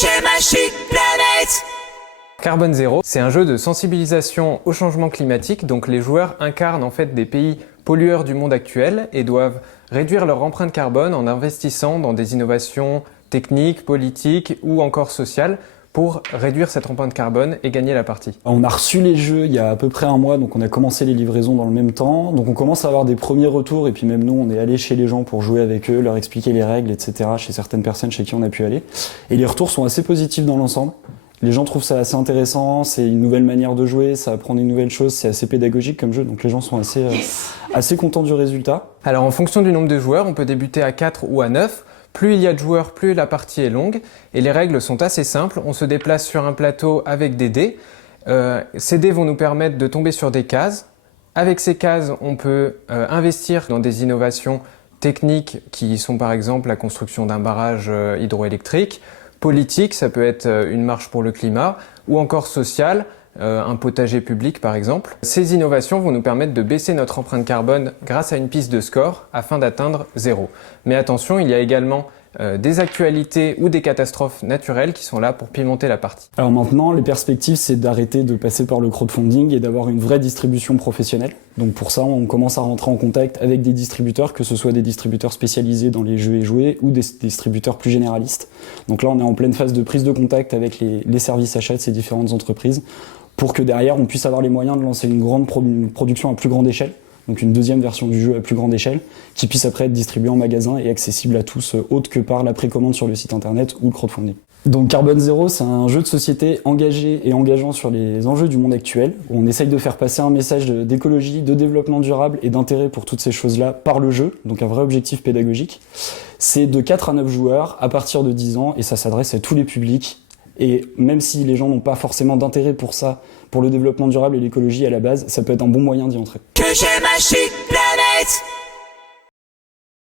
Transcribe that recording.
j'ai ma chic planète. Carbone Zero, c'est un jeu de sensibilisation au changement climatique, donc les joueurs incarnent en fait des pays pollueurs du monde actuel et doivent réduire leur empreinte carbone en investissant dans des innovations techniques, politiques ou encore sociales pour réduire cette empreinte carbone et gagner la partie. On a reçu les jeux il y a à peu près un mois, donc on a commencé les livraisons dans le même temps. Donc on commence à avoir des premiers retours et puis même nous on est allé chez les gens pour jouer avec eux, leur expliquer les règles, etc. chez certaines personnes chez qui on a pu aller. Et les retours sont assez positifs dans l'ensemble. Les gens trouvent ça assez intéressant, c'est une nouvelle manière de jouer, ça apprend des nouvelles choses, c'est assez pédagogique comme jeu, donc les gens sont assez contents du résultat. Alors en fonction du nombre de joueurs, on peut débuter à 4 ou à 9. Plus il y a de joueurs, plus la partie est longue. Et les règles sont assez simples. On se déplace sur un plateau avec des dés. Ces dés vont nous permettre de tomber sur des cases. Avec ces cases, on peut investir dans des innovations techniques qui sont par exemple la construction d'un barrage hydroélectrique. Politique, ça peut être une marche pour le climat. Ou encore social, un potager public par exemple. Ces innovations vont nous permettre de baisser notre empreinte carbone grâce à une piste de score afin d'atteindre 0. Mais attention, il y a également des actualités ou des catastrophes naturelles qui sont là pour pimenter la partie. Alors maintenant, les perspectives, c'est d'arrêter de passer par le crowdfunding et d'avoir une vraie distribution professionnelle. Donc pour ça, on commence à rentrer en contact avec des distributeurs, que ce soit des distributeurs spécialisés dans les jeux et jouets ou des distributeurs plus généralistes. Donc là, on est en pleine phase de prise de contact avec les services achats de ces différentes entreprises pour que derrière, on puisse avoir les moyens de lancer une grande production à plus grande échelle. Donc une deuxième version du jeu à plus grande échelle, qui puisse après être distribuée en magasin et accessible à tous, autre que par la précommande sur le site internet ou le crowdfunding. Donc Carbone Zero, c'est un jeu de société engagé et engageant sur les enjeux du monde actuel, où on essaye de faire passer un message d'écologie, de développement durable et d'intérêt pour toutes ces choses-là par le jeu, donc un vrai objectif pédagogique. C'est de 4 à 9 joueurs à partir de 10 ans et ça s'adresse à tous les publics. Et même si les gens n'ont pas forcément d'intérêt pour ça, pour le développement durable et l'écologie à la base, ça peut être un bon moyen d'y entrer. Que j'ai ma chic planète.